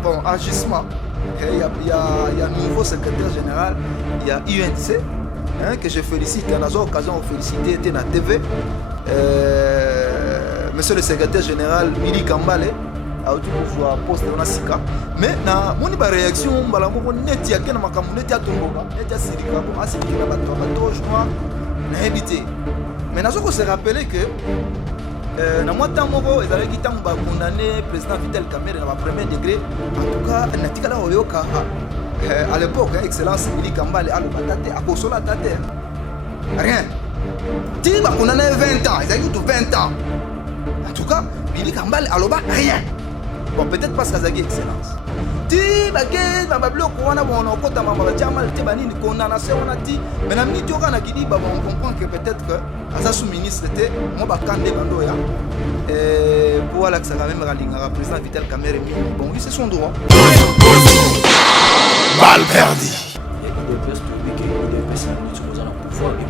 Bon, agissement. Il y a un nouveau secrétaire général, il y a UNC, hein, que je félicite. Il y a une occasion de féliciter, était dans la TV. Monsieur le secrétaire général, Mili Kambale, a eu un poste dans la SICA. Mais, mon réaction, je suis mais nous avons se rappeler que dans le temps où ils avaient condamné le président Vital Kamerhe dans le premier degré, en tout cas, à l'époque, Excellence Mili Kambale a le tate. Rien. Tu as condamné 20 ans, ils avaient eu 20 ans. En tout cas, Mili Kambale a rien. Bon, peut-être parce qu'ils avaient excellence. Tu as condamnation, mais on comprend que peut-être que sous-ministre était pour voir que ça va même le président Vital Kamerhe. Bon, oui, c'est son droit. Balle perdue. Et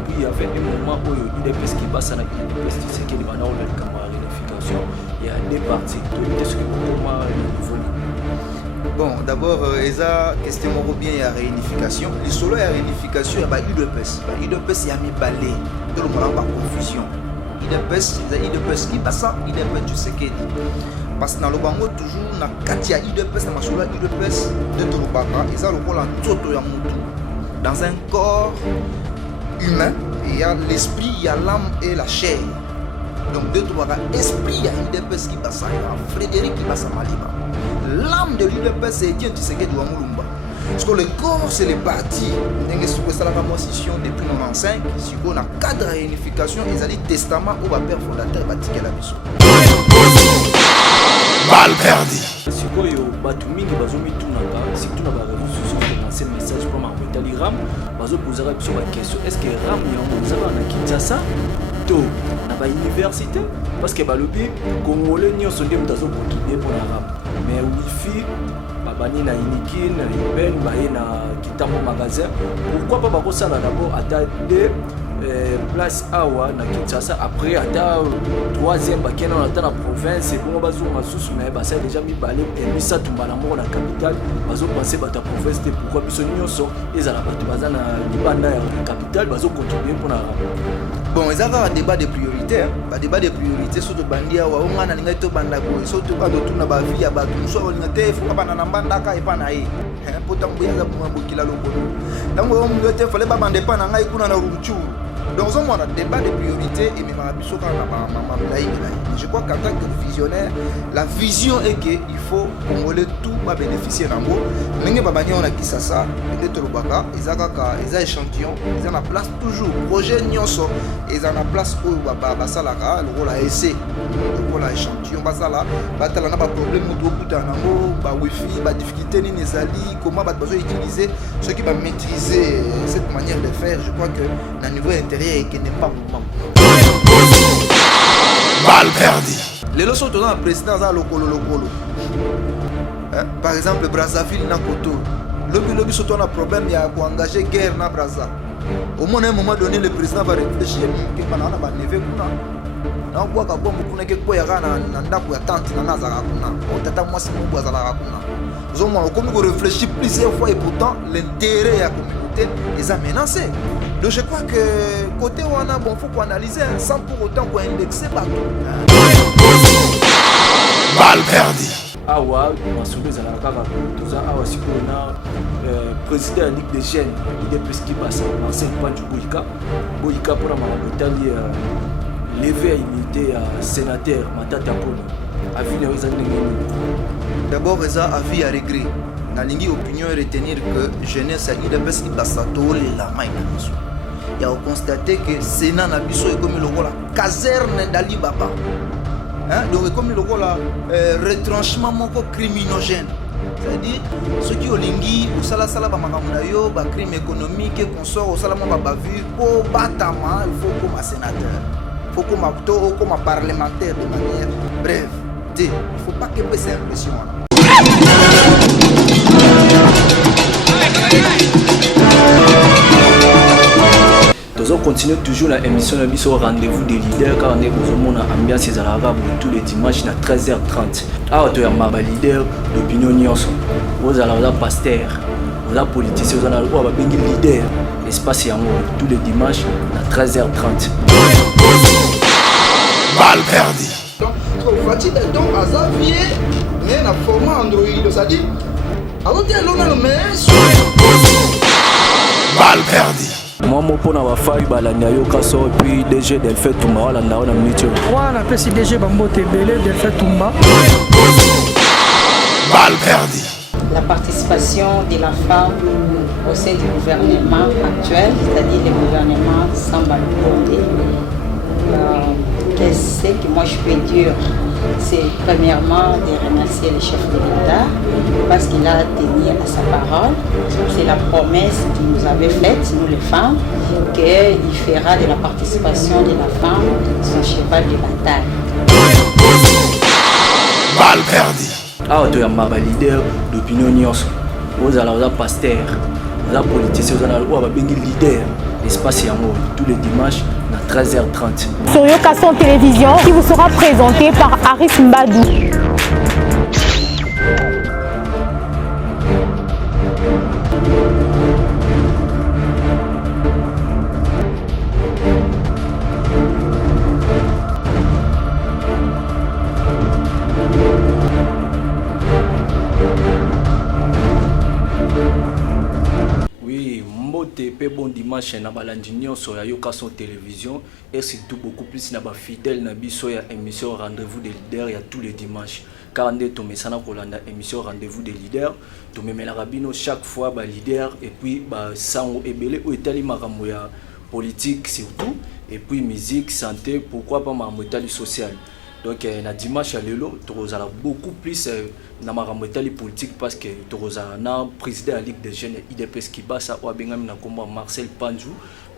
puis il y avait un moment où il y a des qui passent à la c'est qu'il y a une réunification. Il y a des parties de ce que bon, d'abord, il y a une question bien il y a réunification. Les solo il y a réunification, il y a UDPS. UDPS, il y a mis balai. De l'eau, pas confusion. UDPS, il y a UDPS qui passe, UDPS, tu sais qu'il dit. Parce que dans le bango, toujours, dans le cas, il y a UDPS, dans le solo UDPS, de Torobaka, il y a le rôle en toto yamutu. Dans un corps humain, il y a l'esprit, il y a l'âme et la chair. Donc, de Torobaka, esprit, il y a UDPS qui passe, il y a Frédéric qui passe à Maliba. L'âme de l'UDPS, c'est Etienne Tshisekedi de Wamulumba. Parce que le corps, c'est les parties. Depuis 1995, si on a cadre réunification, ils ont dit testament au père fondateur Batiké la Bisso. Balle perdue. Si vous avez un message pour m'envoyer RAM, vous poser une question. Est-ce que RAM est en Kinshasa ou à l'université? Parce que les Congolais sont des gens qui pour la RAM. Mais Wi-Fi, babani na Inikin, Ben, na Kitambo magasin. Pourquoi pas ça d'abord attendre place awa na Kinshasa après ata troisième bakena on attend la province et bon bazo masusu mais ba ça déjà mis balé et mis ça tumba na mo na capitale bazo passer ba ta province de pourquoi biso nyonso ezala bato bazana libanda ya capitale bazo contribuer pour na bon ils ont un débat de priorité ba débat de priorité surtout bandia wa on na ninga to banda ko surtout ba to na ba vie ya ba to so on te faut pas na mbanda ka epana ye pourtant boya za bokila lokolo ndango on doit te fallait ba bande pa na ngai kuna na ruchuru. Donc, on a un débat de priorité et même je crois qu'en tant que visionnaire, la vision est qu'il faut qu'on tout bénéficier d'un mot. Mais on a qui ça, ils ont échantillon, ils ont la place toujours. Projet Nyonso, ils ont la place où Basalara, le rôle à essai, le rôle à échantillon, Basala, Batala n'a pas de problème, Wi-Fi, difficulté, comment utiliser ce qui va maîtriser cette manière de faire. Je crois que dans le niveau intérieur, et qui n'est pas moment. Balle perdue. Les leçons dans la présidence à Lokolo. Par exemple, Brazzaville n'a pas tout. Le surtout un problème, il y a engager guerre dans Brazza. Au moins, à un moment donné, le président va réfléchir. Il y a un neveu. On voit qu'il y a un tante dans Nazara. On t'attend moi si on voit Nazara. Comme on réfléchit plusieurs fois et pourtant, l'intérêt de la communauté est menacé. Donc je crois que côté où on a bon, faut qu'on analyse sans pour autant qu'on indexe pas tout. Balle perdue. Awa, Massoudé Zalakara, tout ça, Awa Sikona, président de la Ligue des Jeunes, il est presque passé, ancien Pancho Boyka pour la Italie, levé à imiter sénateur Matata Polo. D'abord, il y a avis à regret. La ligne opinion est retenir que jeunesse a eu des personnes qui passent à tout la main. Il y a constaté que le Sénat n'a pas comme le caserne d'Ali Baba. Donc, comme le retranchement criminogène. C'est-à-dire, ceux qui ont lingui, au salasala, crime économique, qu'on sort au salamon, pour Batama, il faut comme sénateur. Il faut comme parlementaire de manière brève. Il ne faut pas que c'est impression. Nous continuer toujours la émission de rendez-vous des leaders car on est aux ambiance et arabe tous les dimanches à 13h30. Ah, tu es un leader d'opinion nyonso. Vous allez avoir pasteur, vous allez politicien, vous allez avoir leader. Espace Yango tous les dimanches à 13h30. Balle perdue. Donc, à Xavier, mais dans le format Android, c'est-à-dire, avant de Balle perdue. Moi, mon pona va faire Balanyayo Kasso et puis DG Delphi Toumba, on a une minute. Moi, on appelle DG Bambo Tebele, Delphi Toumba. Balle perdue. La participation de la femme au sein du gouvernement actuel, c'est-à-dire le gouvernement Samba Lukonde. Qu'est-ce que moi je peux dire? C'est premièrement de remercier le chef de l'État parce qu'il a tenu à sa parole. C'est la promesse qu'il nous avait faite, nous les femmes, qu'il fera de la participation de la femme son cheval de bataille. Balle perdue. Ah, tu es un leader d'opinion nyonso. Vous allez avoir pasteur, vous allez politicien, vous allez avoir leader. Espace Yango tous les dimanches à 13h30. Sur Yokason Télévision, qui vous sera présenté par Aris Mbadou. Bon dimanche na balandinio sur Yokason Télévision et surtout beaucoup plus na ba fidèle na biso ya émission rendez-vous des leaders ya tous les dimanches car on est tombé sana kolanda émission rendez-vous des leaders to memela rabino chaque fois ba leader et puis ba sango ebele o etali makambo ya politique surtout et puis musique santé pourquoi pas makambo etali social. Donc na dimanche à lelo tozala beaucoup plus na makambo etali politique parce que tozala na président de la Ligue des jeunes IDPS Kibasa o abengami na kombo Marcel Panjou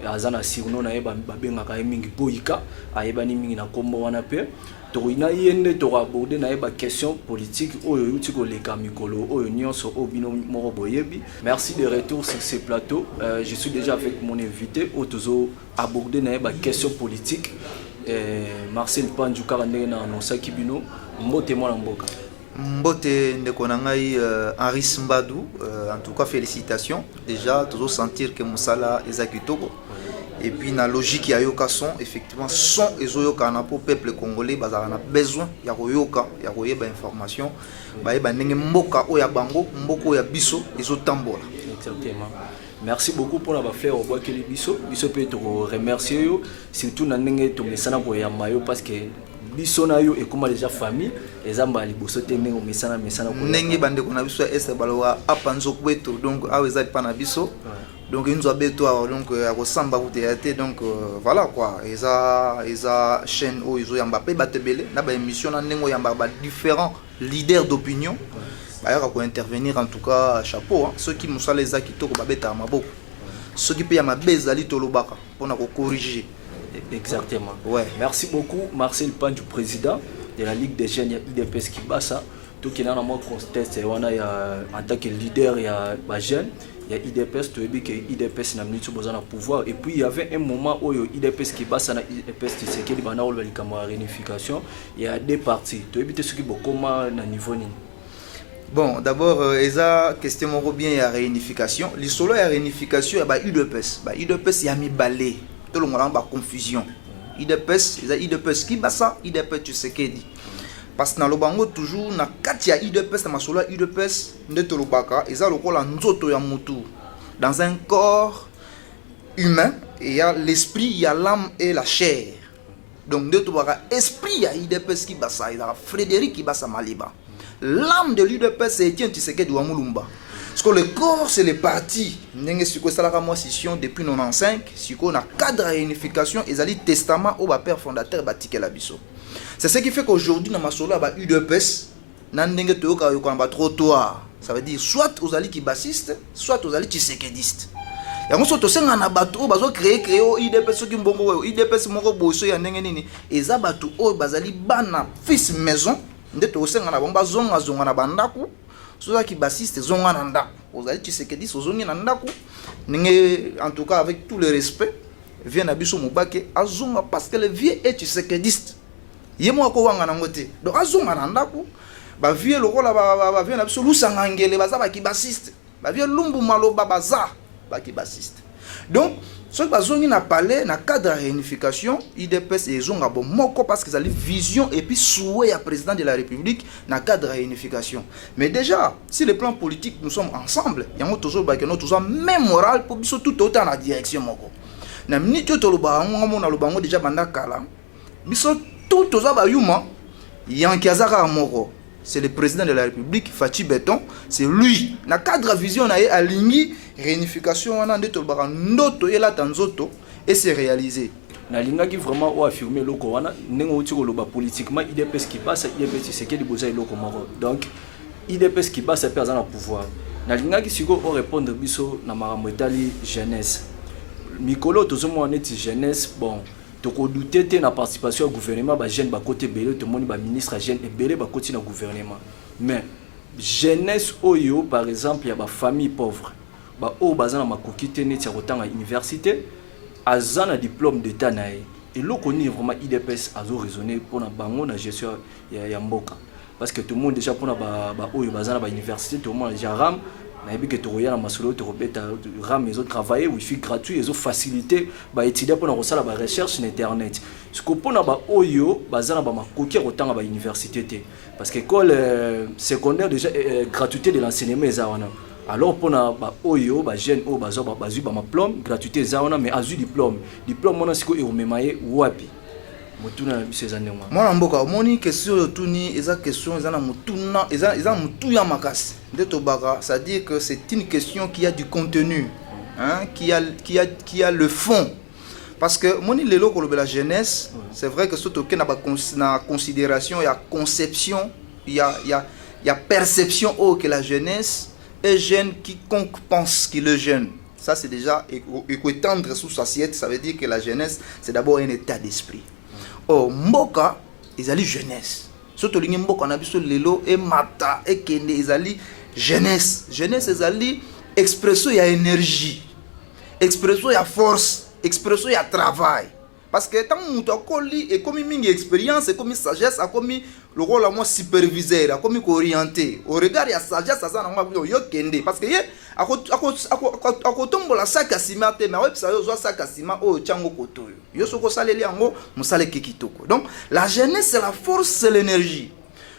azana sirno na yeba babengaka mingi boyika ayebani mingi na kombo wana pe toina yende to aborder na yeba question politique oyo yuti ko leka mikolo oyo nyonso obino moko boyebi. Merci de retour sur ce plateau. Je suis déjà avec mon invité otozo aborder na yeba question politique. Marcel Panjou karandenge na annoncé kibino mbote mwana mboka mbote ndeko na ngai Aris Mbadou, en tout cas félicitations déjà toujours sentir que musala eza kitoko et puis na logique ya Yokason effectivement son ezoyoka na pour peuple congolais bazala na besoin ya koyoka ya koyeba information bayeba ndenge mboka oya bango mboko ya biso ezotambola. Exactement. Merci beaucoup pour la faire au bois que les biso peut te remercier yo surtout na ndenge to mesana ko ya mayo parce que biso na yo et comment déjà famille ezamba liboso te ndenge mesana ko ndenge bande ko na biso est balowa apanzo kweto donc aweza pa na biso donc nous abeto donc ya ko samba ko te donc voilà quoi eza chaîne o izo yamba pe batebele na ba émission na ndenge yamba ba différents leaders d'opinion. D'ailleurs, pour intervenir en tout cas, chapeau. Hein. Ceux qui nous sont les acquis, ceux qui payent ma baise, ali tolobaka pour nous corriger. Exactement. Ouais. Merci beaucoup, Marcel Panjou, président de la Ligue des jeunes IDPS Kibasa. Tout qui est dans mon contexte, en tant que leader, il y a des jeunes, il y a IDPS, tu as vu que IDPS n'a pas de pouvoir. Et puis il y avait un moment où IDPS Kibasa, IDPS, tu sais qu'il y a une réunification. Il y a deux parties. Tu as vu ce qui est beaucoup à niveau. Bon, d'abord, esa question moko bien ya réunification. Le solo ya réunification ba UDPS. Ba UDPS ya mi balé. Tout le monde a confusion. UDPS, esa UDPS qui basa, UDPS tu sais qu'est dit. Parce que dans le bango toujours na kati ya UDPS na masolo UDPS ndeto lobaka, esa lokola nzoto ya mutu. Dans un corps humain, il y a l'esprit, il y a l'âme et la chair. Donc ndeto baka esprit ya UDPS qui basa, il y a Frédéric qui basa Maliba. L'âme de l'UDPS c'est Etienne Tshisekedi wa Mulumba. Parce que le corps c'est les parties. Ndenge siko salaka moi session depuis 95, siko na cadre de réunification ezali testament au père fondateur Batike Labiso. C'est ce qui fait qu'aujourd'hui na masolo ba UDPS na ndenge toyoka yoko na trottoir. Ça veut dire soit aux ali qui bassiste, soit aux ali Tshisekediste. Ya moso to senga na bato bazo créer o IDPS ki mbongo IDPS moko boso ya ndenge nini eza bato o bazali bana fils maison. Ndeto osenga na bomba zonga na bandaku soza ki bassiste zonga na ndaku ozali Tshisekedi sozongi na ndaku ninge en tout cas avec tout le respect vieux na biso mobake azonga parce que le vieux est tshisekedi ye moko wanga nango te donc azonga na ndako ba vieux lokola ba vieux na biso lusanga ngele baza ba kibasiste ba vieux lumbu maloba baza ba kibasiste donc ce que bazongi na palais na cadre de réunification IDPS et zonga bon moko parce que ça a vision et puis souhait à président de la République na cadre de réunification mais déjà si le plan politique nous sommes ensemble yango toujours ba que nous toujours même moral pour biso tout autant la direction moko na minute to lo ba ngo na lo bango déjà banda kala biso tout toza ba yuma yankazaka moko c'est le président de la République Fachi Beton c'est lui na cadre vision na ye alingi réunification wana ndeto ba ndoto yela tanzoto et c'est réalisé na lingaki vraiment o affirmer loko wana nengo uti ko loba politiquement IDPS qui passe IDPS c'est que di boza loko moko donc IDPS qui passe perdre dans le pouvoir na lingaki siko o répondre biso na makambo etali jeunesse mikolo tozomo neti jeunesse bon toko douter na participation au gouvernement ba jeune ba côté belé tout monde ba ministre jeune et belé ba côté na gouvernement mais jeunesse oyo par exemple ya ba famille pauvre ba o bazana makoki te neti ya kotanga université azana diplôme d'état na et loko ni vraiment IDPS azo raisonner pour na bango na gestion ya mboka parce que tout le monde déjà pour na ba oyo bazana ba université tout le monde déjà ram na yebi que toroya na masolo torobeta ram les autres travailler wifi gratuit les autres faciliter ba étudier pour na kosala ba recherche sur internet ce que pour na ba oyo bazana ba makoki kotanga ba université te parce que école secondaire déjà gratuité de l'enseignement ezawana alors pour na ba oyo ba jeune o bazo ba bazu ba diplôme gratuité ezawana mais azu diplôme mona siko e omemaye wapi mutuna ces années moi mboka moni question tuni eza question eza na mutuna eza mutu ya makasi ndeto baka ça dit que c'est une question qui a du contenu hein qui a le fond parce que moni lelo ko la jeunesse c'est vrai que surtout que na considération il y a conception il y a perception que la jeunesse est jeune quiconque pense qu'il est jeune ça c'est déjà étendre sous assiette ça veut dire que la jeunesse c'est d'abord un état d'esprit. Oh, mboka ezali jeunesse. Surtout lingi mboka na biso lelo e mata e kende ezali jeunesse. Jeunesse ezali expression ya énergie. Expression ya force, expression ya travail. Parce que tant muto akoli e komi mingi expérience e komi sagesse a komi le rôle à moi superviseur a komi orienté. Au regard ya sagesse ça na ngwa yo kende parce que ye akotombola saka sima te mais websa yo zo saka sima o chango kotoyo. Yo soko saleli yango musale kikitoko. Donc la jeunesse c'est la force, c'est l'énergie.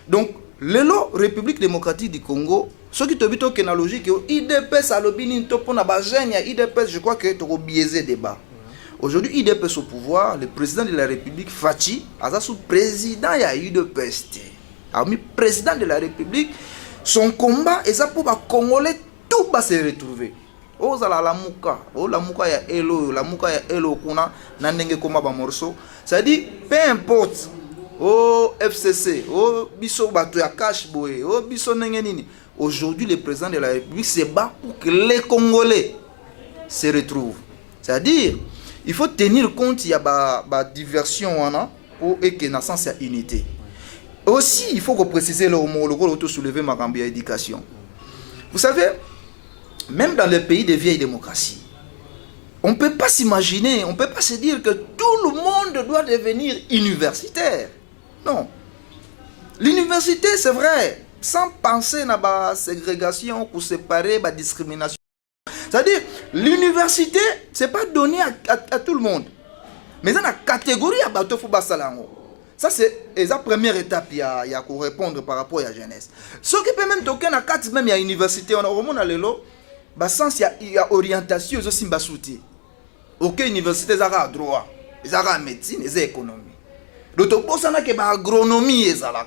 Donc lelo République démocratique du Congo ce qui te bito que na logique IDPS alobini to pona ba jeune ya IDPS je crois que to biaisé débat. Aujourd'hui, IDPS au pouvoir, le président de la République, Fachi, a sous président ya IDPS. A mis président de la République, son combat est pour les Congolais, tout va se retrouver. Oh, la mouka ya elo, la mouka ya elo kuna, nandenge koma ba morceau. Ça dit, peu importe, oh FCC, oh biso bato ya cash boy, oh biso nini. Aujourd'hui, le président de la République se bat pour que les Congolais se retrouvent. C'est-à-dire, il faut tenir compte il y a ba diversion pour et que na sens ya unité. Aussi il faut préciser le rôle auto soulever ma gambia éducation. Vous savez même dans les pays de vieille démocratie on peut pas s'imaginer, on peut pas se dire que tout le monde doit devenir universitaire. Non. L'université c'est vrai sans penser na ba ségrégation pour séparer ba discrimination. C'est-à-dire, l'université, ce n'est pas donné à tout le monde. Mais dans la catégorie à Bato Fubasalango. Ça, c'est la première étape il y a pour répondre par rapport à la jeunesse. Ce qui peut même toquer dans quatre même il y a université, on a au monde à l'élo, sens il y a orientation aussi mbasouti. OK, université ça a droit, ça a médecine, ça a économie. D'autres ça n'a que agronomie et ça là.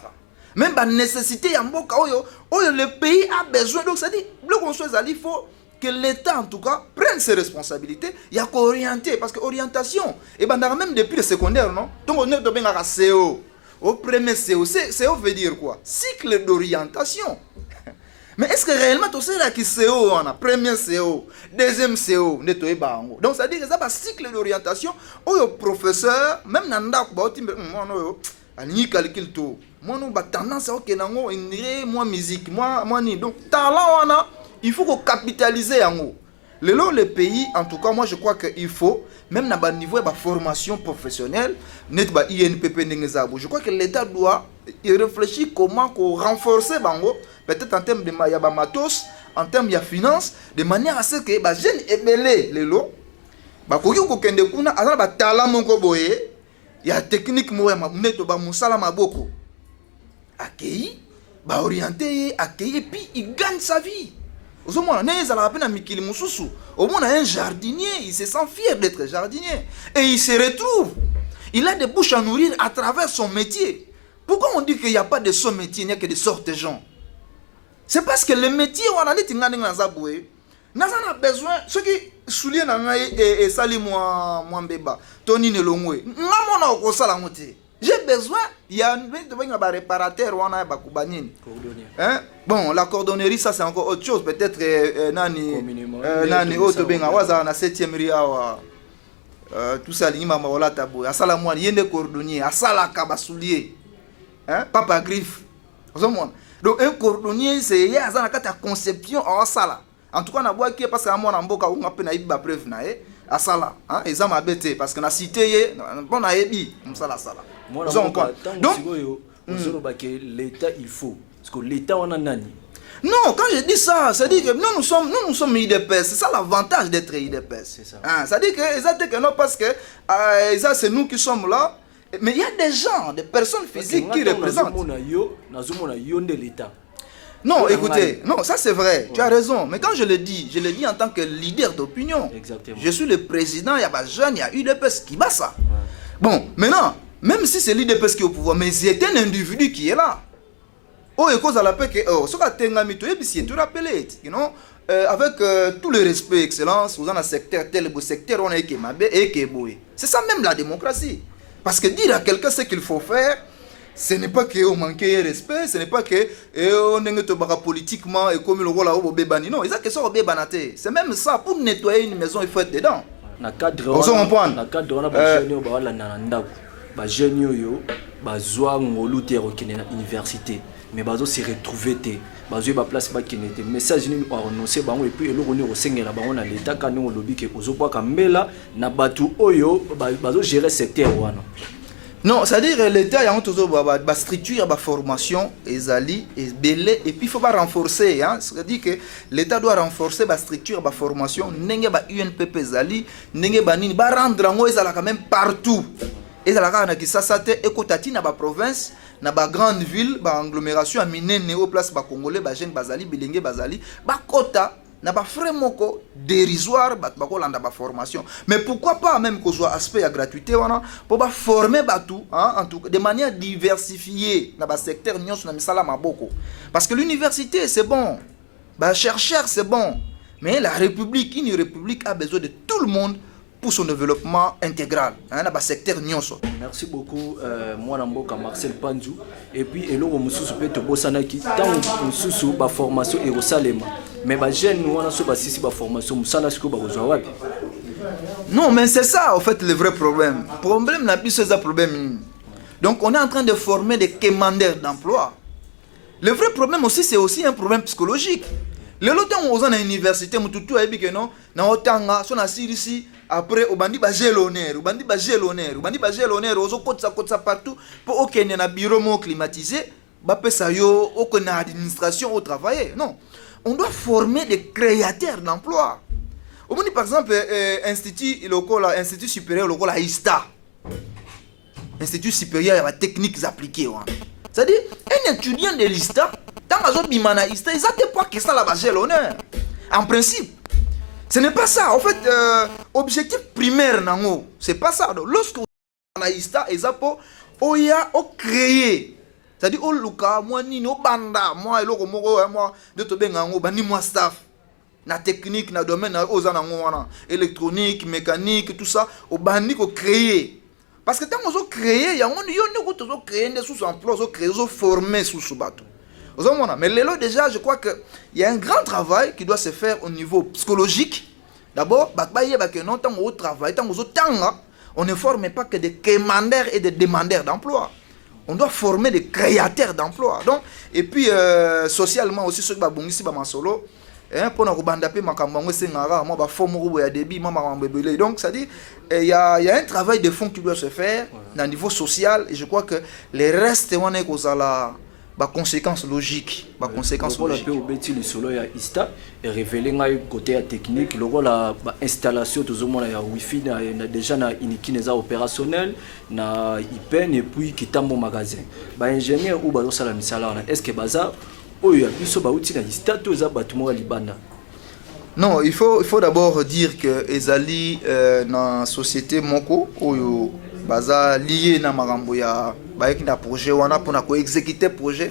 Même la nécessité ya mboka oyo le pays a besoin donc ça dit le conseil il faut que l'État en tout cas prenne ses responsabilités, il y a qu'orienter parce que orientation et ben même depuis le secondaire non donc on est de bien à CO au premier CO CO veut dire quoi cycle d'orientation. Mais est-ce que réellement tu sais là qui CO on a premier CO deuxième CO nettoyer bango donc ça dit que ça va cycle d'orientation au professeur même nanda ko ba timbe moi no ani calcul tout moi no ba tendance à que nango moi musique moi ni donc talent on a il faut qu'on capitalise en haut. Le pays, en tout cas, moi je crois qu'il faut, même dans le niveau de la formation professionnelle, INPP, je crois que l'État doit réfléchir comment renforcer bango, peut-être en termes de matos, en termes de finances, de manière à ce que les jeunes ébélés, les lots, il y a technique, il accueilli, orienté, accueilli, et puis il gagne sa vie. Au moins, un jardinier, il se sent fier d'être jardinier. Et il se retrouve. Il a des bouches à nourrir à travers son métier. Pourquoi on dit qu'il n'y a pas de son métier, il n'y a que de sortes de gens? C'est parce que le métier, on a dit que nous avons besoin. Ceux qui soulignent et saluent moi, bébé, Tony Nelongwe. J'ai besoin, il y a un réparateur, bon, la cordonnerie, ça c'est encore autre chose. Peut-être Nani, Otobenga, na 7e ria, tout ça, il m'a dit tabou. À Salamouane, il y a des cordonniers, à Salaka, soulier. Papa Griffe. Donc, un cordonnier, c'est la conception à Sala. En tout cas, on a vu parce que moi, on a pu preuve à Sala. Ils ont m'abêté parce qu'on a cité, on a ébi, on Sala. Moi, donc, l'État, il faut. Parce que l'État, on a nani. Non, quand je dis ça, ça dit que nous sommes IDPS. C'est ça l'avantage d'être IDPS. C'est ça. Ça dit que non, parce que c'est nous qui sommes là. Mais il y a des gens, des personnes physiques qui représentent. Non, écoutez, non, ça c'est vrai, tu as raison. Mais quand je le dis en tant que leader d'opinion. Exactement. Je suis le président, il y a des jeunes, il y a UDPS qui bat ça. Bon, maintenant, même si c'est l'UDPS qui est au pouvoir, mais c'est un individu qui est là. Oh, et cause à la paix que, ce qu'a tengamito, et puis c'est tout rappelé, avec tout le respect, excellence, vous avez un secteur tel, le secteur, on a Ekemabe et Ekeboé. C'est ça même la démocratie. Parce que dire à quelqu'un ce qu'il faut faire, ce n'est pas qu'on manque de respect, ce n'est pas qu'on est politiquement et comme le rôle à Obébani. Non, ils ont que ça Obébanaté. C'est même ça, pour nettoyer une maison, il faut être dedans. On s'en comprend. Les jeunes ont université, mais ils se retrouver ils ont place qui n'était message ni annoncé et puis ils ont reçu la baron à l'état quand nous lobby que ozopa kamela na batu oyo bazo gérer secteur wana. Non, c'est-à-dire l'État a une structure, une formation, et puis il faut pas renforcer. C'est-à-dire que l'État doit renforcer la structure, la formation, n'enge ba UNPP zali, n'enge ba nini, ba rendre en quand même partout. Et ça na Kisasa te ekotati na ba province, na ba grande ville, ba agglomération a minene au place ba congolais, ba jeune bazali, bilenge bazali, ba kota na ba frais moko dérisoire ba kolanda ba formation. Mais pourquoi pas même qu'on soit aspect à gratuité wana pour ba former batou en tout de manière diversifiée na ba secteur nyonso na misala maboko. Parce que l'université c'est bon, ba chercheur c'est bon, mais la république, une république a besoin de tout le monde pour son développement intégral dans le secteur nyonso. Merci beaucoup moi Namboka Marcel Panzou et puis eloko mususu pe to bosanaki tant mususu ba formation et Rosalema mais ba jeune nous on a so ba sisi ba formation musala siko ba kozwa wapi. Non mais c'est ça en fait le vrai problème. Problème n'a plus ce problème. Donc on est en train de former des commandeurs d'emploi. Le vrai problème aussi c'est aussi un problème psychologique. Le longtemps on est à l'université mututu a dit que non na otanga so na sirisi. Après, on bandi ba l'honneur, on bandi ba l'honneur, on kotsa partout pour aucun na bureau climatisé, ba pesa yo aucune administration au travail. Non, on doit former des créateurs d'emploi. On dit par exemple institut local, institut supérieur local à ISTA, institut supérieur à la techniques appliquées. C'est-à-dire un étudiant de l'ISTA, dans la zone bimana ISTA, ils n'ont pas que ça la ba l'honneur. En principe. Ce n'est pas ça. En fait, objectif primaire, c'est pas ça. Lorsque vous avez ISTA, ils ont créé. C'est-à-dire, au Luka, moi, Nino Banda, moi, moi, staff. Na technique, na domaine, électronique, mécanique, tout ça, au bandi, au créé. Parce que tant qu'ils ont créé, il y a des sous-emplois, ils ont créé, ils ont formé sous ce bateau. Mais déjà, je crois qu'il y a un grand travail qui doit se faire au niveau psychologique. D'abord, on ne forme pas que des commandeurs et des demandeurs d'emploi. On doit former des créateurs d'emploi. Donc, et puis, socialement aussi, ceux qui sont solo, pour na kobanda pe makambo ngo sengara moi ba forme robo ya débit moi makambo belé. Donc ça dit il y a un travail de fond qui doit se faire au niveau social et je crois que les restes on est kozala ba conséquences logiques, ba conséquences logiques. On peut obéir le solo ya Ista et révéler ngai côté technique le la installation tout monde ya wifi na déjà na iniki neza opérationnel na IPN et puis kitambo magasin. Ba ingénieur ou ba sala misala est-ce que baza oyo biso ba outil na Ista to za batumo libanda. Non, il faut d'abord dire que ezali na société moko oyo baza lié na makambo ya baiki na projet wana pour na ko exécuter projet.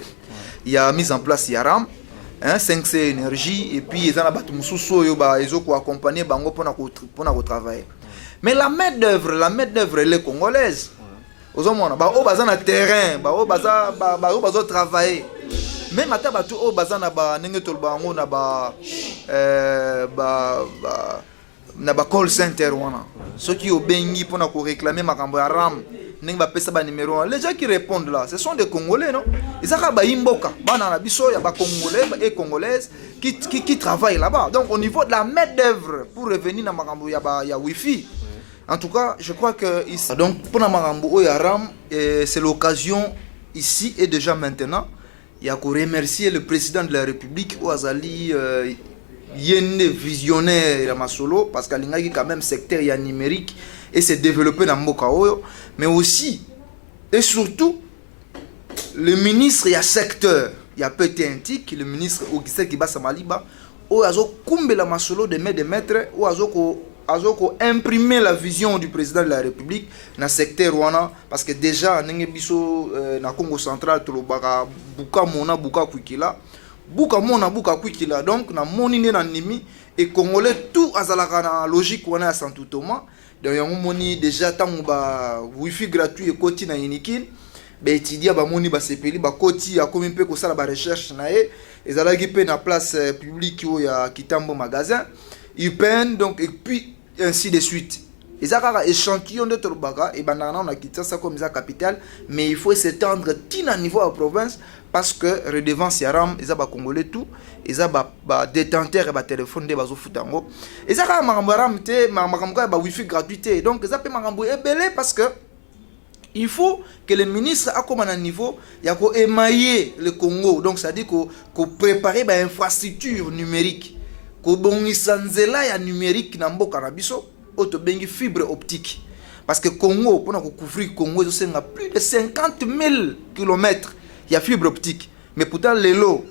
Il y a mise en place ya RAM, 5C énergie et puis ezana batu mususu oyo ba ezo ko accompagner bango pour na ko travailler. Mais la main d'œuvre elle est congolaise. Ozomona ba o baza na terrain, ba o baza travailler. Même ata batu o baza na ba ndenge tolba ngo na ba call center wana. Ceux qui obengi pour na ko réclamer makambo ya RAM, ndenge ba pesa ba numéro. Les gens qui répondent là, ce sont des Congolais, non? Ils ont ba imboka, bana na biso ya ba Congolais et Congolaises qui travaillent là-bas. Donc au niveau de la main d'œuvre pour revenir na makambo ya wifi. En tout cas, je crois que ici donc pour na makambo ya RAM, c'est l'occasion ici et déjà maintenant. Il y a qu'à remercier le président de la République Ouazali Yende visionnaire à Masolo parce qu'il y a quand même secteur numérique et s'est développé dans Mboka Oyo, mais aussi et surtout le ministre il y a secteur il y a peut-être le ministre Augustin Kibasa Maliba Oazo Kumbe la Masolo de maître Oazo imprimer la vision du président de la République dans le secteur Rwanda parce que déjà dans le Congo central tout le baka buka mona buka kwikila buka mona buka kwikila donc na monine na nimi et congolais tout azalaka na logique wana ya santutoma donc yango moni déjà tango ba wifi gratuit et koti na inikin ba étudier ba moni ba sepeli ba koti ya komi pe ko sala ba recherche na e ezalaki pe na place publique o ya Kitambo magasin UPN donc et puis ainsi de suite. Ils ont un échantillon de Tolbaga et Banana on a quitté ça comme ça capitale mais il faut s'étendre à niveau à province parce que redevance yaram ils ont congolais tout ils ont détenteur et téléphone de bazo futango ils ont marambaram te marambaram ba wifi gratuité donc ils ont marambo ebelé parce que il faut que le ministre a comme un niveau il y a ko émailler le Congo donc ça dit qu'on préparer ba infrastructure numérique ko bongisa nzela ya numérique na mboka na biso auto bengi fibre optique parce que Congo pour couvrir Congo c'est plus de 50 000 km il y a fibre optique mais pourtant lelo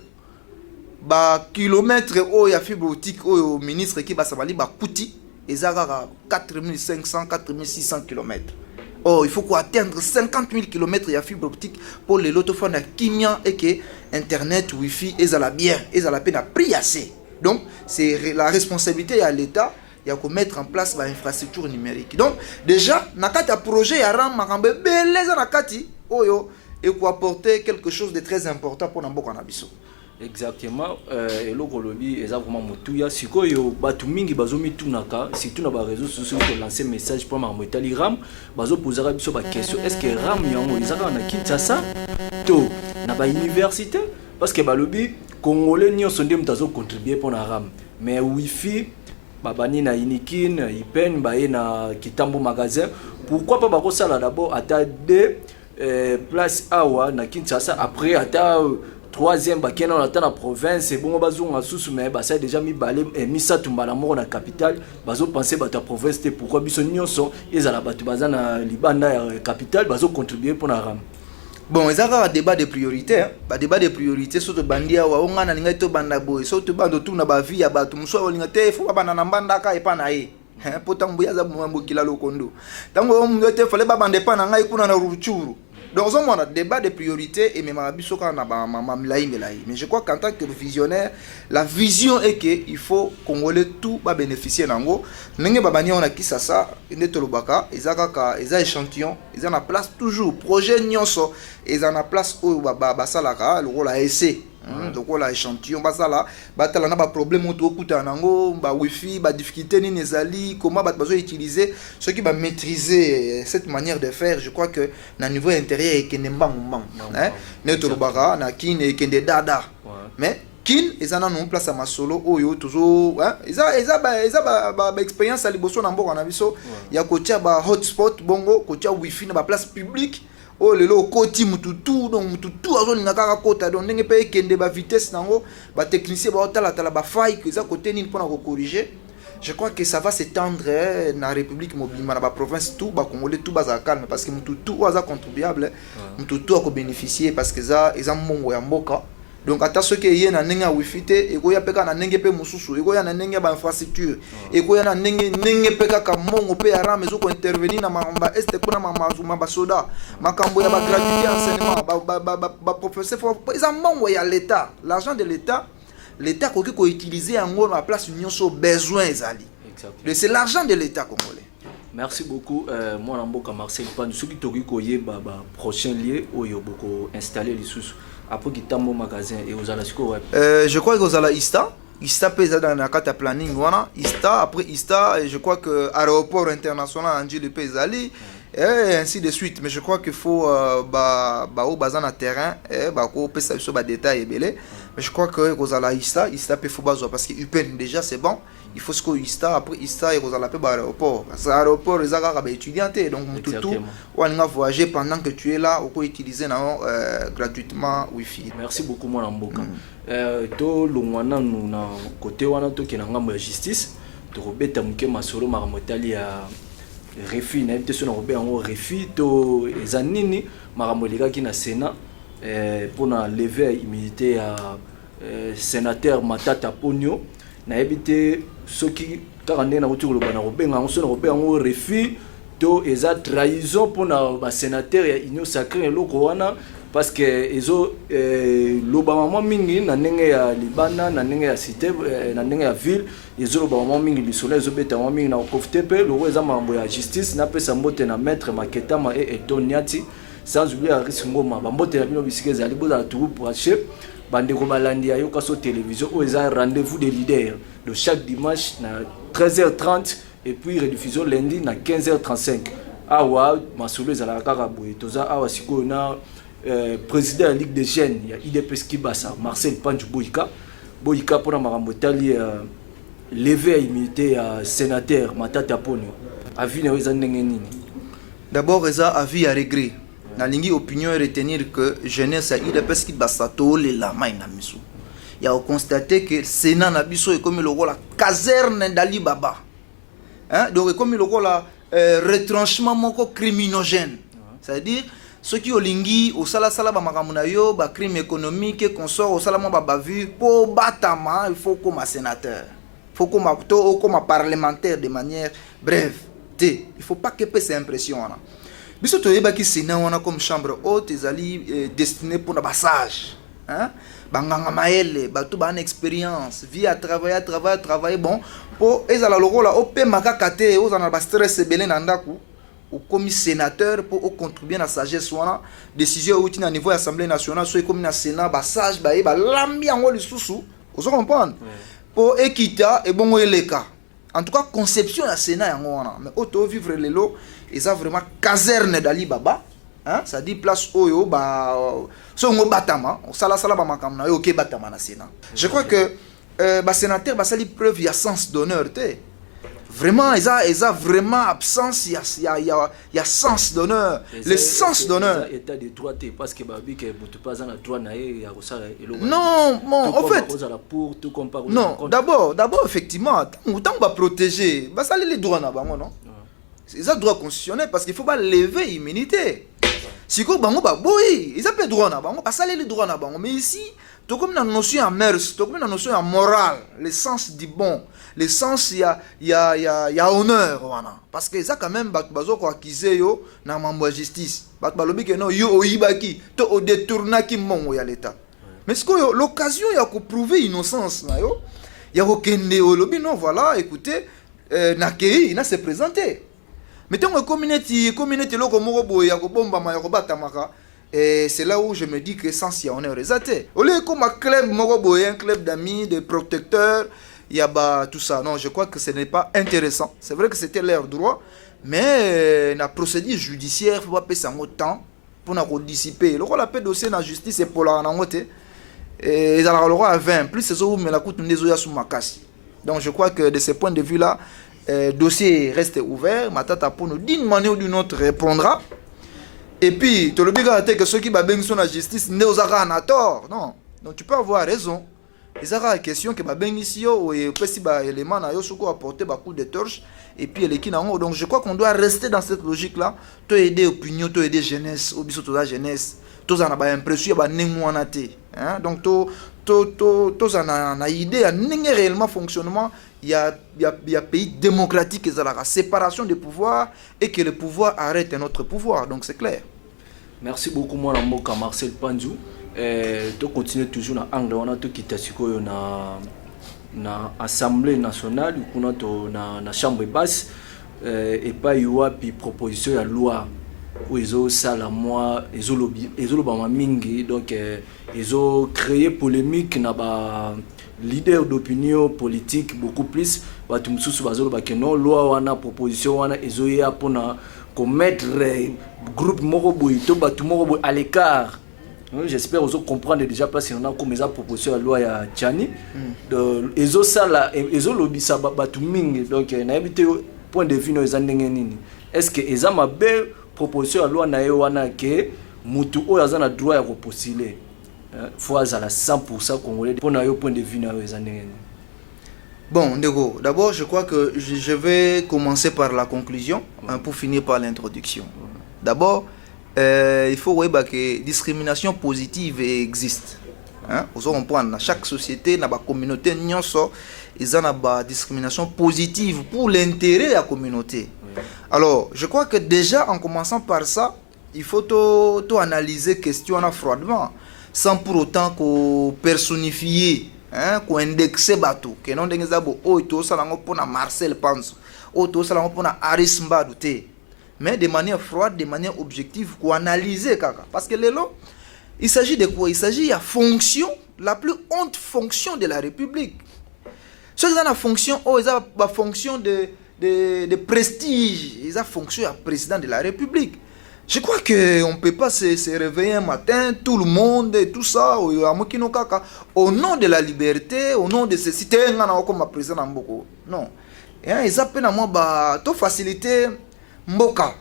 ba kilomètre o ya fibre optique au ministre qui ba sabali ba kuti ezaka 4500 4600 km. Oh, il faut qu'on atteindre 50 000 km de fibre optique pour les lotophones à Kimia et que Internet, Wi-Fi, et la bien, et la peine à prix assez. Donc, c'est la responsabilité à l'État, il y a qu'on mettre en place l'infrastructure numérique. Donc, déjà, nakati a projet à ram makambe beleza nakati oyo et qu'on apporter quelque chose de très important pour Namboka Nabiso. Exactement et le Golobi est vraiment motuya sikoyo batu mingi bazomi tunaka surtout na ba réseaux sociaux pour lancer message pour ma Telegram bazo poser biso ba question est-ce que RAM yango izaka na Kinshasa to na ba université parce que balobi congolais nyonso ndem tazo contribuer pour na RAM mais wifi babani na Inikin IPN baé na Kitambo magasin pourquoi pas ba kosala d'abord ata de place awa na Kinshasa après ata troisième bakena on attend la province et bon bazonga sous mais ça déjà mis balé mis ça tumba la mort na capitale bazo penser ba ta province c'était pourquoi biso nyonso ezala batu bazana libanda capitale bazo contribuer pour na ram. Bon, ils ont un débat de priorité, bah débat de priorité surtout bandia wa onga na linga to banda boy surtout bando tout na ba vie ya batu muso linga te faut ba na mbanda ka epa na ye pourtant mbuya za mwambo kila lokondo tango mngote fallait ba bande pa na ngai kuna na ruchuru. Donc, on a un débat de priorité et même mais je crois qu'en tant que visionnaire, la vision est qu'il faut Congolais tout va bénéficier d'ango. N'engé babani on a qui ça, netolobaka, ils ont échantillon, ils ont la place toujours projet nyonso, ils ont la place où basalaka le rôle à essai. Donc on a échantillon basala batala na ba problème auto kuta nango ba wifi ba difficulté ni nezali comment ba besoin utiliser ceux qui va maîtriser cette manière de faire je crois que na niveau intérieur et kenemba mbang hein netolobaka na kine kende dada mais kin ezana non place à masolo oyo toujours hein eza expérience à liboso na mboka na biso ya kotia ba hotspot bongo kotia wifi na ba place publique o lelo koti mututu donc mututu azolinga kaka kota donc ndenge pe kende ba vitesse nango ba technicien ba otala tala ba faille que za côté nini pour corriger. Je crois que ça va s'étendre dans la République mobile, dans la province, tout, bah, Congolais, tout va calme parce que tout va contribuable, tout va bénéficier parce que ça, ils ont mon mboka. Donc, à ce qu'il y a un wifi, et qu'il y a un nenge pe mususu, et qu'il y a un nenge ba infrastructure, et qu'il y a un nenge pe kaka mongo pe ara mais ko intervenir na mamba est ko na mamba soda, makambo ya ba gratuité enseignement, ba professeur, ils ont mongo ya l'état, l'argent de l'état. L'État peut utiliser en gros la place union sur besoin ezali. C'est l'argent de l'État congolais. Merci beaucoup. Moi Namboka Marcel Pan, ceux qui toki koye ba prochain lieu où yo boko installer les sous après qui tambo magasin et aux alasiko. Je crois que aux ala Ista pesa dans la carte planning wana Ista après Ista je crois que aéroport international Anji le Pesali et ainsi de suite mais je crois qu'il faut au bazan à terrain et ko pesa sur ba détail belé mais je crois que kozala Ista peut faut bazo parce que UPN déjà c'est bon il faut ce que Ista après Ista et kozala pe ba aéroport parce que aéroport les aga ba étudianté donc tout on va voyager pendant que tu es là ou ko utiliser gratuitement wifi. Merci beaucoup mon Namboka. To longwana nous na côté wana to ki na ngambo ya justice to robeta muke masolo maramotali ya refi na te so na robeta ngo refi to ezanini maramolika ki na Sénat pour na lever immunité ya sénateur Matata Ponyo na ebité soki karande na utulu bana robenga ngo so na robeta ngo refi to eza trahison pour na ba sénateur ya union sacrée loko wana parce que ezo lobama mingi na ndenge ya Libana na ndenge ya cité na ndenge ya ville ezo lobama mingi lisolo ezo beta mingi na profiter pe lo eza mambo ya justice na pesa mbote na maître Maketama et Etoniati sans oublier Aris Ngoma bambote na bino bisike za libo za tout pour acheter bande ko balandi ya yoka so télévision o eza rendez-vous des leaders de chaque dimanche na 13h30 et puis rediffusion lundi na 15h35 awa masolo za la kaka boye toza awa siko na président de la Ligue des Jeunes, il y a IDPS Kibasa, Marcel Panch Boyka pour la Marambotali lever à immunité à sénateur Matata Ponyo. Avis na nini? D'abord, il y a avis à regret. Dans l'opinion opinion retenir que jeunesse à IDPS Kibasa tole la main na misu. Il y a constaté que Sénat na biso est comme le rôle la caserne d'Ali Baba. Hein? Donc comme le rôle la retranchement moko criminogène. C'est-à-dire ceux qui ont lingi au sala ba makamuna yo ba crime économique consort au sala ba bavu pour batama il faut comme sénateur faut comme parlementaire de manière brève il faut pas que ces impression là biso to yeba ki sénat wana comme chambre haute ezali destiné pour na passage hein banganga maele bato ba expérience vie à travailler bon pour ezala loko la op makaka te ozana ba stress belé na ndaku ou comme sénateur pour contribuer à la sagesse wana décision ou au niveau de l'Assemblée nationale soit comme na Sénat ba sage ba lambi yango lisusu vous comprenez pour équita et bon eleka en tout cas conception la Sénat yango wana mais auto vivre lelo et ça vraiment caserne d'Ali Baba hein ça dit place oyo ba so ngo batama sala ba makamna yo ke batama na Sénat je crois que ba sénateur ba sali preuve ya sens d'honneur te. Vraiment, ils ont vraiment absence, il y a sens d'honneur. Le sens d'honneur. État de droit, parce que non, bon, en fait. Non, d'abord, effectivement, tant qu'on va protéger, ça les droits là-bas, non? C'est ça le droit constitutionnel parce qu'il ne faut pas lever l'immunité. Si vous avez oui, ils ont pas le droit là-bas, ça les droits là-bas. Mais ici, tout comme la notion en mœurs, tout comme la notion en morale, le sens du bon. Le sens il y a honneur wana parce que ça quand même bazo ko accuser yo na mambo justice balobi que non yo oyibaki to o détournaki mongo ya l'état mais ce que l'occasion ya ko prouver innocence na yo ya ko kende olobi non voilà écoutez nakei na se présenter mais tant que communauté loko moko boye ya ko bomba ma ya ko batamaka et c'est là où je me dis que sens ya honneur exacté au lieu comme un club moko boye un club d'amis de protecteurs il y a tout ça. Non, je crois que ce n'est pas intéressant. C'est vrai que c'était leur droit, mais la procédure judiciaire, il ne faut pas payer ça temps pour nous dissiper. Le rôle de dossier dans la justice, c'est pour la noter. ils ont à 20 plus ces autres mais la coûte des oya sous makasi. Donc je crois que de ce point de vue là dossier reste ouvert, Matata pour nous d'une manière ou d'une autre répondra. Et puis tu le dis que ceux qui va bien sur la justice ne osera en tort. Non. Donc tu peux avoir raison. Ils aura une question que va bien ici et puis si ba élément na yo soko apporter ba coup de torche et puis les qui n'ont. Donc je crois qu'on doit rester dans cette logique là, to aider opinion, to aider jeunesse, au biso to la jeunesse. Tous en a ba impression ba nenguana te. Hein? Donc tous en a idée à n'engue réellement fonctionnement. Il y a pays démocratique et la séparation des pouvoirs et que le pouvoir arrête notre pouvoir. Donc c'est clair. Merci beaucoup moi Mboka Marcel Pandiou. Tu continues toujours dans l'angle on a tout qui na assemblée nationale ou na chambre basse et pas y a puis proposition de loi où ils ont ça la moi ils ont mingi donc ils ont créé polémique na ba leader d'opinion politique beaucoup plus ba tumsusu bazolo ba que non loi wana proposition wana ils ont ya pour commettre groupe moko boy to ba tout moko boy à l'écart. J'espère que vous comprenez déjà parce qu'on a comme ça proposition la loi ya Tchani. Ils ont ça là ils ont lobby ça ba tout ming donc na habité point de vue no ezandenge nini. Est-ce que ils ont ma belle proposition la loi na yo wana que mutu o azana droit ya repostuler. Faut azala 100% congolais pour na yo point de vue na yo ezandenge nini. Bon, d'abord, je crois que je vais commencer par la conclusion pour finir par l'introduction. D'abord, il faut voir que la discrimination positive existe. Vous comprenez, dans chaque société, dans la communauté, il y a une discrimination positive pour l'intérêt de la communauté. Alors, je crois que déjà, en commençant par ça, il faut tout analyser la question froidement, sans pour autant qu'on personnifie. Qu'on indexe bateau que non dengue zabo to salango pona Marcel Panzo to salango pona Aris Mbadou te mais de manière froide de manière objective qu'on analyser kaka parce que lelo il s'agit de quoi? Il s'agit de la fonction la plus haute fonction de la République. Ce qui est la fonction la fonction de prestige, ils ont fonction de président de la République. Je crois qu'on ne peut pas se réveiller un matin, tout le monde, et tout ça, au nom de la liberté, au nom de ce citoyen, comme président Mboko. Non. Ils appellent à moi, to faciliter Mboka.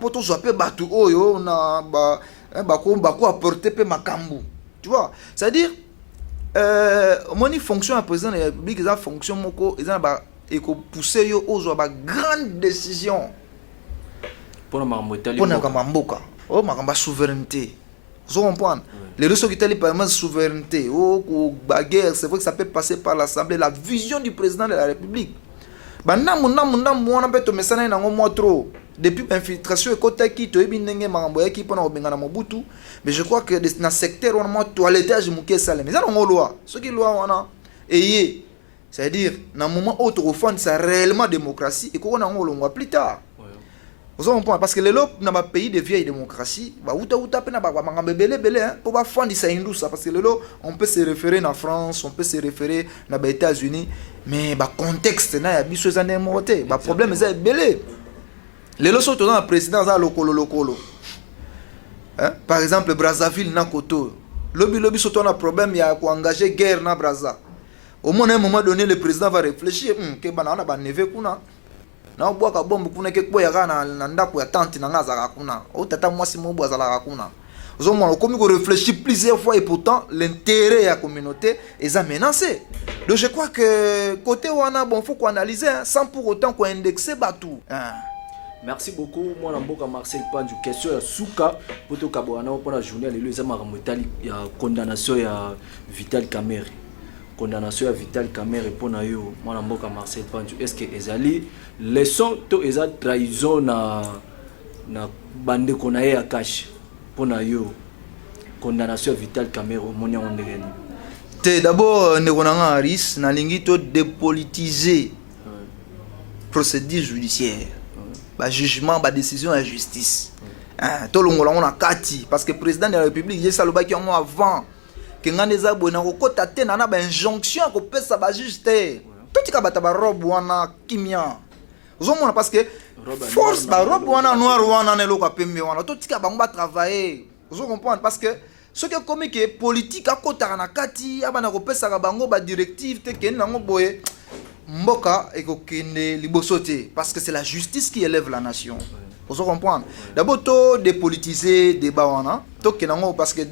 Pour tout ça, batu oyo, bako apporter pe makambu. Tu vois? C'est-à-dire, mon fonction à président de la République, ils ont fonction moko, ils ont poussé aux grandes décisions. Pour Mboka. Oh, ma souveraineté. Vous comprenez? Les ressources qui par la souveraineté. Oh, bagarre, c'est vrai que ça peut passer par l'Assemblée. La vision du président de la République. Depuis l'infiltration et côté qui te binenge maramboya qui pendant bengana mobutu, mais je crois que dans le secteur on a toilettage mouké salé. Mais ça on loi. Ce qui loi on a et c'est-à-dire dans moment où tu refond ça réellement démocratie et qu'on a on loi plus tard. Vous comprenez parce que les lobes dans un pays de vieille démocratie, bah outa pena ba mangamba belé pour ba fond ça indou ça parce que les lobes on peut se référer en France, on peut se référer dans les États-Unis, mais ba contexte na ya biso za nemoté, ba problème ça belé. Les lobes sont dans le président za lokolo. Par exemple Brazzaville na koto. Lobby sont dans un problème il y a pour engager guerre na Brazza. Au moins à un moment donné le président va réfléchir que bana ba neve kuna na obwaka bombe kuna ke boya na ndako ya tante na ngaza kuna o tata mwasi mo bwa zala kuna ozomona komi ko réfléchir plusieurs fois et pourtant l'intérêt de la communauté est menacé. Donc je crois que côté wana bon faut qu'on analyser sans pour autant qu'on indexer batou. Merci beaucoup moi Mboka Marcel Pandiou question ya suka poto kabwana pour la journée le ezama ramotali ya condamnation ya Vital Kamerhe. Condamnation à Vital Kamerhe pour na yo moi Mboka Marcel Pandiou est-ce que ezali leçon to eza trahison na bande konaye ya cash pour na yo condamnation à Vital Kamerhe moni on ndengeni te d'abord nekonanga Aris na lingi to dépolitiser procédure judiciaire ba jugement ba décision de la justice to longola on a kati parce que président de la République j'ai salobaki en avant que ngane za bona ko kota te na ba injonction ko pesa ba juste tout ka bata ba robe wana kimia ozomona parce que force ba robe wana noir wana ne loka pembe wana tout ka bango ba travailler vous comprenez parce que Ce qui est comme que politique à côté na kati abana kopesa bango ba directive te ken nango boye mboka et kokende libosote parce que c'est la justice qui élève la nation. Vous comprenez? D'abord to dépolitiser débat wana to kenango parce que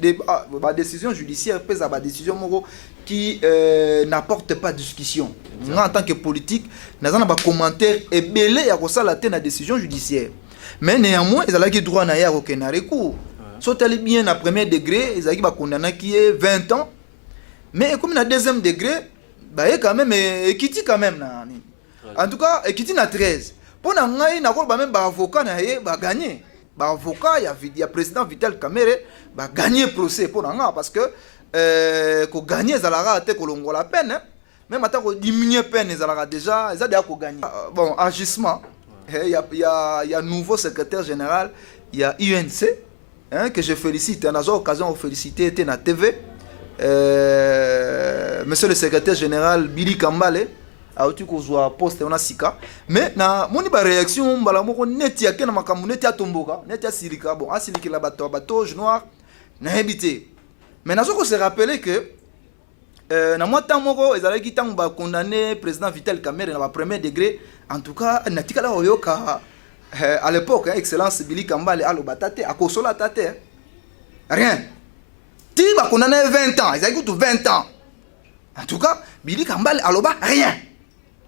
ba décision judiciaire pèse ba décision moko qui n'apporte pas de discussion. Moi en tant que politique, nazana ba commentaire et belé ya kosala te na décision judiciaire. Mais néanmoins, ils ont droit na ya kokena recours. Soit allé bien à premier degré, ils ont condamné qui est 20 ans. Mais comme à deuxième degré, bah quand même équité quand même. En tout cas, équité na 13. Pour na ngai na ko ba même ba avocat na ye ba gagner. Ba avocat il y a président Vital Kamerhe ba gagner procès pour na parce que ko gagner zalara te ko longola peine. Même attends ko diminuer peine zalara déjà, ils a déjà ko gagner. Bon, agissement. Il y a nouveau secrétaire général, il y a UNC. Hein, que je félicite, on a l'occasion de féliciter na TV, monsieur le secrétaire général Billy Kambale, a eu un poste on a sika, mais na moni ba réaction bala moko neti ya kena makambu neti ya tomboka, neti ya silika, bon asiliki la bateau noir na habité. Mais na soko se rappeler que na moi tant moko ezala ki tant ba condamné président Vital Kamerhe na ba premier degré, en tout cas na tikala oyoka. À l'époque, Excellence Billy Kambale a l'obatate, à Kosola tate. Rien. Tu vas condamner 20 ans, ils ont 20 ans. En tout cas, Billy Kambale a l'oba, rien.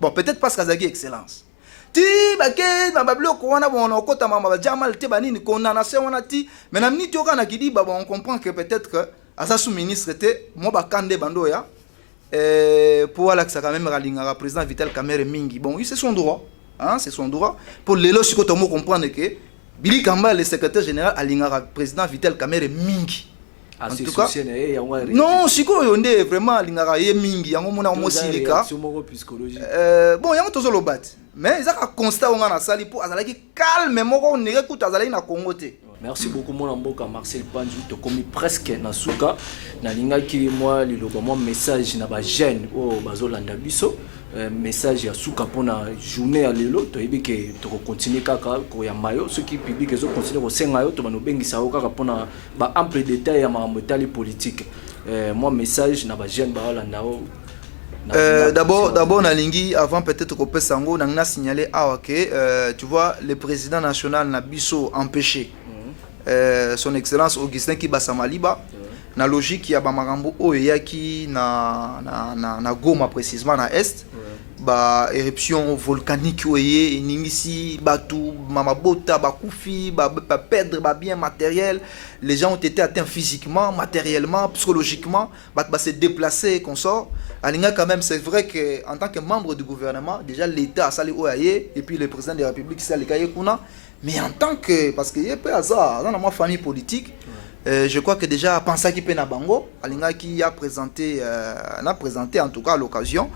Bon, peut-être parce qu'il a Excellence. Tu vas que ma bablo corona bon on kota mama jamal te banini condamnation on a ti mais na minute okana ki di ba on comprend que peut-être que asa sous ministre était mo ba kande bando ya pour ala que ça quand même ralinga président Vital Kamerhe mingi. Bon, c'est son droit. Hein, c'est son droit. Pour les lois, il faut comprendre que Billy Kambale, le secrétaire général, a président Vital Kamerhe mingi. En tout cas, non, si vous avez vraiment l'ingara mingi, il y a un silika. Bon, il y a un tozo lobat. Mais il y a un constat où on a sali pour azalaki calme, mais on ne écoute azalaki na Congo te. Merci beaucoup mon mboka Marcel Panju to komi presque na suka na linga ki moi liloba mon message na ba jeune o bazolanda biso message ya suka pona journée ya lelo to yebi ke to continuer kaka ko ya mayo ceux qui public ezo continuer ko senga yo to bano bengisa o kaka pona ba ample détail ya ma mbetali politique moi message na ba jeune ba landa o. D'abord Nalingi, avant peut-être qu'on peut sango, on a signalé tu vois, le président national Nabiso empêché son excellence Augustin Kibasa Maliba na logique ya bamarambo oyaki na Goma précisément na est ba éruption volcanique oye ningisi batu mamabota bakufi ba perdre ba bien matériel, les gens ont été atteints physiquement, matériellement, psychologiquement, ba se déplacer consort. Alinga quand même c'est vrai que en tant que membre du gouvernement déjà l'état a sali oyaye et puis le président de la République sali kaye kuna. Mais en tant que, parce qu'il y a peu hasard dans ma famille politique, je crois que déjà Pensa qui pena bango, Alinga qui a présenté en tout cas à l'occasion,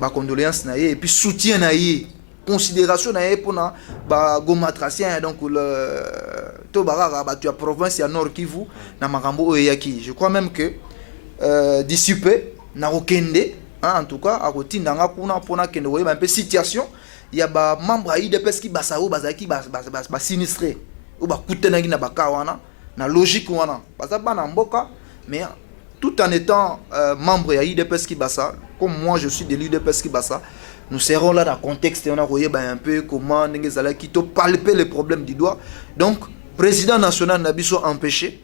ma condoléance naïe et puis soutien naïe, considération naïe pour na ba gomatracien donc le Tobarara ba tu as province à Nord Kivu na marambo oyaki. Je crois même que d'ici peu na okende, en tout cas à côté ndanga kuna pona kende voyez un peu situation. Il y a des membres de l'IDPS qui sont sinistrés. Ou qui na logique. Mais tout en étant membre de l'IDPS qui basa, comme moi je suis de l'IDPS qui basa, nous serons là dans le contexte et on a un peu comment qui te palper les problèmes du doigt. Donc, président national n'a pas empêché,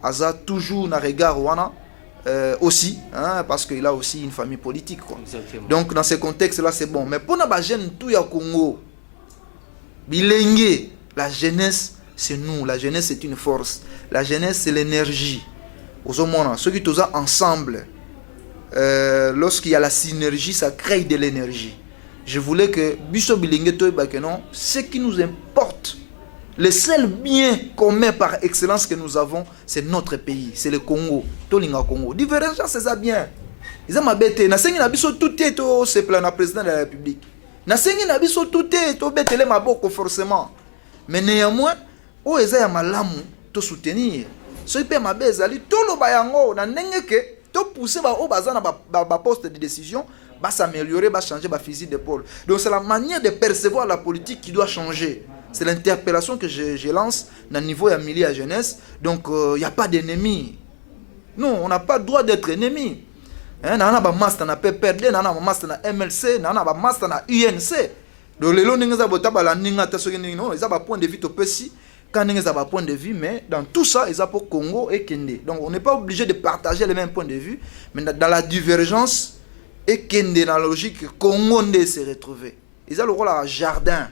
Aza toujours dans regard wana. Aussi, hein, parce qu'il a aussi une famille politique. Quoi. Donc dans ce contexte-là, c'est bon. Mais pour les jeunes, tout au Congo, bilingue, la jeunesse, c'est nous. La jeunesse, c'est une force. La jeunesse, c'est l'énergie. Aux hommes, ceux qui sont ensemble, lorsqu'il y a la synergie, ça crée de l'énergie. Je voulais que Biso Bilingue, ce qui nous importe, le seul bien commun par excellence que nous avons, c'est notre pays, c'est le Congo. Tolinga Congo. Divergence, c'est ça bien. Ils ont m'abêté. Nasengi nabiso tout est au plan na président de la République. Nasengi nabiso tout est au betele maboko forcément. Mais néanmoins, o eza ya malamu to soutenir. So ipe mabezali to lo bayango na ndenge ke to pousser ba o bazana ba poste de décision, ba s'améliorer, ba changer ba physique d'épaule. Donc c'est la manière de percevoir la politique qui doit changer. C'est l'interpellation que je lance dans le niveau de la milieu à jeunesse. Donc, il n'y a pas d'ennemi. Non, on n'a pas le droit d'être ennemis. Nana ba master na PPRD, nana ba master na MLC, nana ba master na UNC. Donc les longs n'engagent pas bala ninga tasoki non, ils ont pas point de vue au pessi. Quand ils ont pas point de vue, mais dans tout ça, ils ont pour Congo et Kende. Donc on n'est pas obligé de partager les mêmes points de vue, mais dans la divergence et Kende dans la logique Congo ne se retrouver. Ils ont le rôle à jardin.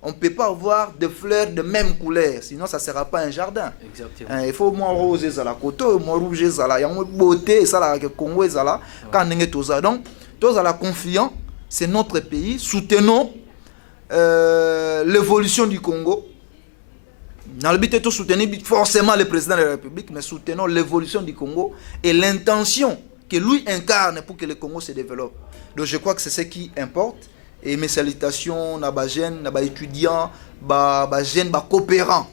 On ne peut pas avoir des fleurs de même couleur, sinon ça ne sera pas un jardin. Exactement. Il faut moins rose à la côte, moins rouge à la, il y a moins beauté, ça la Congo à la, quand on est tout ça. Donc, tous à la confiance, c'est notre pays. Soutenons l'évolution du Congo. Dans le but de soutenir forcément le président de la République, mais soutenons l'évolution du Congo et l'intention que lui incarne pour que le Congo se développe. Donc je crois que c'est ce qui importe. Et mes salutations à les jeunes, à les étudiants, les jeunes, les coopérants.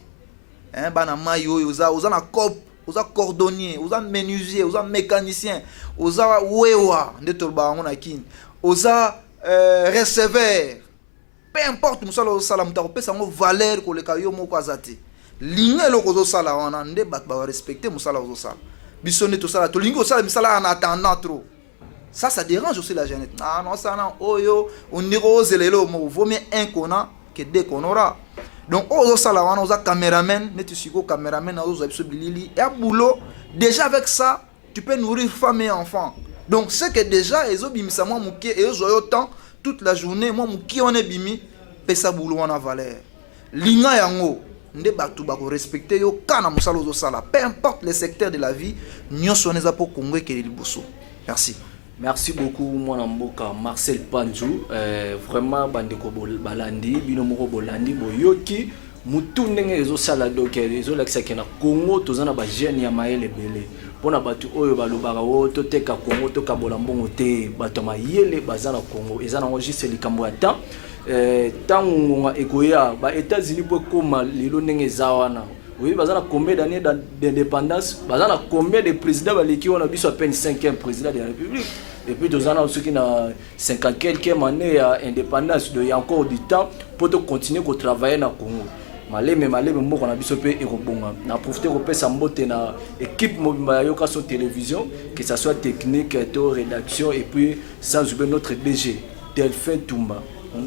Les maillots, les cop, les cordonniers, les menuisiers, les mécaniciens, les wewa, les receveurs. Peu importe, nous allons faire valeur pour les cailloux. L'ingé le kozo sala on a ndé bat ba respecter musala kozo sala bisonné tout ça tout lingo sala misala en attendant trop ça dérange aussi la jeunesse. Ah non ça non oyo on nirose lelo mo vaut mieux un kona que deux konora. Donc ozo sala on a caméraman netu siko caméraman ozo biso bilili et boulot déjà avec ça tu peux nourrir femme et enfant. Donc c'est que déjà ezo bimisa moi mukie et ozo yo temps toute la journée moi mukie on est bimi pesa boulot on a valeur linga yango ndé batu bako respecter yo kana musala ozo sala peu importe le secteur de la vie nyonso neza po Congo ke liboso. Merci. Merci beaucoup mon mboka Marcel Panjou, vraiment bandeko balandi bino moko bolandi boyoki mutu ndenge ezo sala donc ezo lakisa ke na Congo tozana ba jeune ya maele belé pona batu oyo balobaka o to teka Congo to kabola mbongo te bato mayele bazana Congo ezana juste likambo ya temps tango ekoya ba États-Unis po koma lelo ndenge zawana oui bazana combien d'années d'indépendance bazana combien de présidents baleki on a biso à peine 5e président de la République et puis dozana ceux qui na 50 quelques années à indépendance de y a encore du temps pour continuer à travailler na Congo maleme moko na biso pe ekobonga na profiter ko pesa mbote na équipe mobimba yoka sur télévision que ça soit technique to rédaction et puis sans oublier notre DG Delphin Toumba.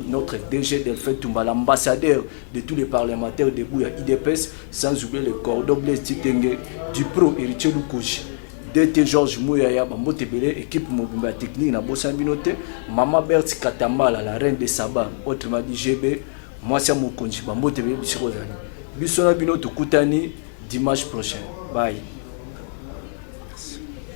Notre DG Delphin Toumba, l'ambassadeur de tous les parlementaires de Bouya IDPS, sans oublier le cordon Blaise Titenge, du pro héritier Lukoji, DT Georges Mouyaya, Bambotebele, équipe mobile technique, na Bossambinote, Maman Berti Katambala, la reine de Saba, autrement dit GB, moi c'est Mokonji, Bambotebele, Bisirozani. Bissona Binoto Koutani, dimanche prochain. Bye.